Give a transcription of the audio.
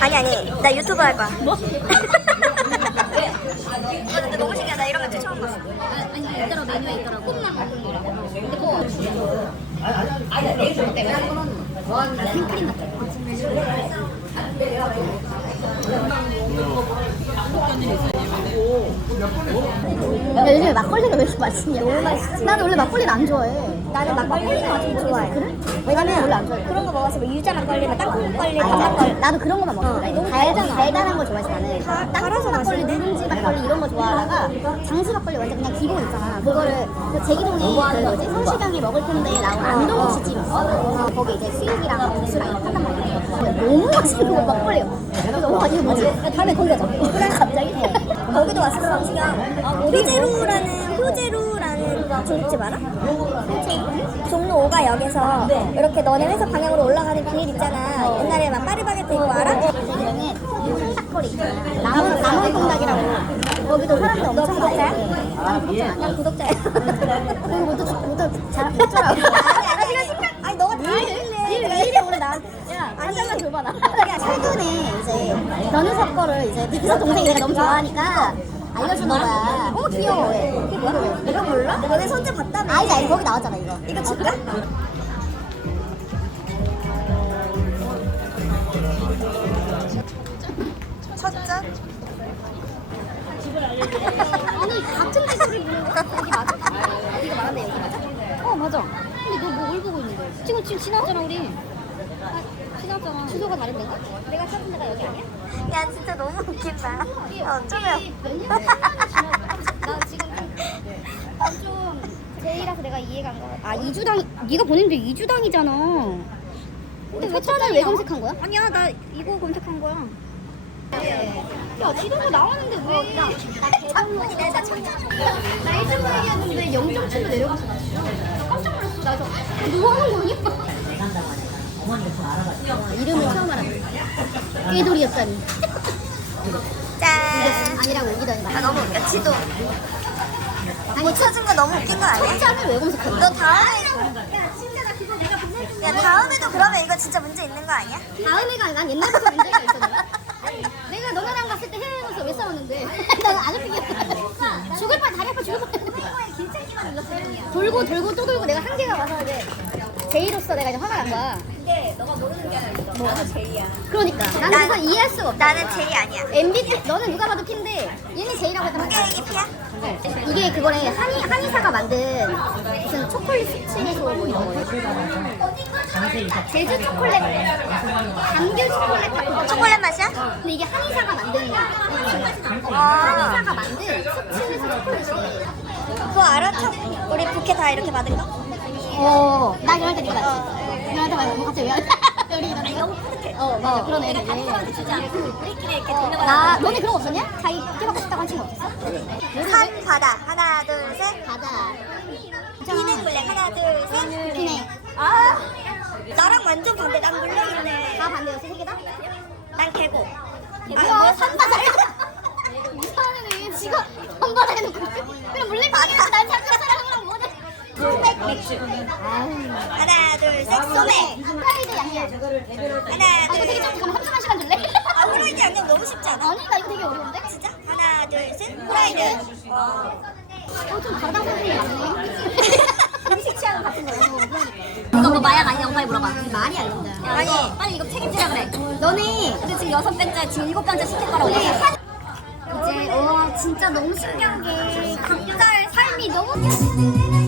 아니 아니 나 유튜브 할 거야. 뭐? 근데 너무 신기하다. 나 이런 거 처음 봤어. 아니 있더라 메뉴에 있더라고 콩나물 같은 거라고 근데 그거 아니 내일 줄 때문에 나 생크림 같아 야 요즘에 막걸리가 왜 이렇게 맛있냐 너무 맛있지 나는 원래 막걸리를 안 좋아해 나는 막걸리가 좀 좋아해. 그래? 왜냐면 원래 안 좋아해 그런 거 먹었어. 뭐 유자 막걸리나 땅콩 막걸리, 밥 막걸리. 나도 그런 것만 먹어. 어, 너무 달잖아. 달달한, 걸 좋아해서 나는. 다- 땅콩 달아서 막걸리, 맛있네. 누룽지 막걸리 이런 거 장수 막걸리 완전 그냥 기본 있잖아. 그거를 그 제기동에 그 뭐지 성시경이 먹을 텐데 나온 안동국 시집 있어. 어, 거기 이제 수육이랑 국수랑 이렇게 한단 말이야. 너무 맛있는 거 막걸리야. 그래서 맛있는 거지. 야, 다음에 거기 가자. 그래 갑자기. 거기도 왔었어. 성시경. 효제루라는 효제루라는 중국집 알아? 종로 5가 역에서 이렇게 너네 회사 방향으로 올라가는 길 있잖아. 옛날에 막 파리바게트 있고 알아? 제기동에 홍사거리 있잖아. 남원 남원 통닭이라고. 거기도 사람들 엄청 구독자야? 많이. 난 구독자. 난 구독자야. 그리고 모두 모두 잘못 잖아 아니 아니 아니. 아니 너가 다 했길래. 왜 이래 오늘 나. 야, 한 잔만 줘봐 나. 야, 최근에 이제 변우석 거를 이제 빅서 동생이 내가 너무 좋아하니까 알려주는 거야. 어머 귀여워. 이게 뭐야? 내가 몰라? 너네 손재 봤다며. 아니지 아니 거기 나왔잖아 이거. 이거 줄까? 첫 잔? 아니 같은 여기 맞아? 여기가 말한데 여기 맞아? 어 맞아. 근데 너뭐뭘 보고 있는데? 지금 지금 지나왔잖아 우리. 아, 지나왔잖아. 주소가 다른 데인가? 내가 찾은 데가 여기 아니야? 야 진짜 너무 웃긴다. 어쩌면. 몇년 나 지금 좀- 좀 제이라서 내가 이해가 안 가. 아 이주당 네가 보냈는데 이주당이잖아. 근데 왜 차를 왜 검색한 거야? 아니야 나 이거 검색한 거야. 야 지도가 나왔는데 왜? 나 창문이 내가 창문. 나 1점 얘기했는데 0.7로 내려가서 나나 깜짝 놀랐어. 나 저, 뭐 하는 거니? 이름을 처음 알았네. 깨돌이였다니. 짠. 아니라고 우기더니 아 말. 너무 웃겨. 지도. 찾은 거 너무 웃긴 거 아니야? ಚಾ를 왜 검색한 너? 다음에 야 진짜 나 그거 내가 보내준 야 다음에도 그러면 이거 진짜 문제 있는 거 아니야? 다음에가 난 옛날부터 문제가 내가. 내가 너네랑 갔을 때 해외에서 왜 싸웠는데? 나는 안 웃기겠다. 죽을 뻔 다리 아파 죽을 뻔. 돌고 돌고 또 돌고 내가 한계가 와서 이제 제이로서 내가 이제 화가 난 거야. 근데 너가 모르는 게 하나 있어. 나도 제이야. 그러니까 나는 난- 그걸 이해할 수가 없다. 나는 제이 아니야. MBT 너는 누가 봐도 P인데 얘는 J라고 했단 말이야. 이게 피야? 이게 그거래 한의 한의사가 만든 무슨 초콜릿 뭐 이런 거. 제주 초콜릿, 감귤 초콜릿 같은 거. 초콜릿 맛이야? 근데 이게 한의사가 만든 아. 한의사가 만든 수치에서 초콜릿이래. 그거 알아? 첫 우리 부케 다 이렇게 받은 거? 어, 나 이럴 때 맞지? 이럴 때 말고 갑자기 왜? 우리 이런 거. 어, 맞아. 그런 애들. 다른 사람한테 주지 않고 우리끼리 이렇게 돌려받아. 나 너네 그런 거 없었냐? 자기 끼받고 싶다고 한 친구 없었어? 산 바다 하나 둘 셋. 바다. 비는 블랙 하나 둘 셋. 비네. 아 나랑 완전 반대. 난 물렁이네. 다 반대였어 세 개다? 난 계곡. 뭐야 산바다 야? 지금 산바다에 놓고 그냥 물릴 거 아니야 난 잠깐 사랑이랑 뭐네 소맥 맥주. 하나 둘 셋. 소맥. 프라이드 양념 하나 아 이거 되게 둘. 좀 잠깐만 3초만 시간 줄래? 아 후라이드 양념 너무 쉽지 않아? 아니 나 이거 되게 어려운데? 진짜? 하나 둘 셋. 후라이드. 어좀 다르다고 생각이 많네 음식 취향 같은 거. 이거 뭐 마약 아니냐고 빨리 물어봐 많이 알린다 아니. 빨리 이거 책임지라 그래 너네 근데 지금 여섯 병째 지금 일곱 병째 시킬 거라고 이제 와 진짜 너무 신기한 게 각자의 삶이 너무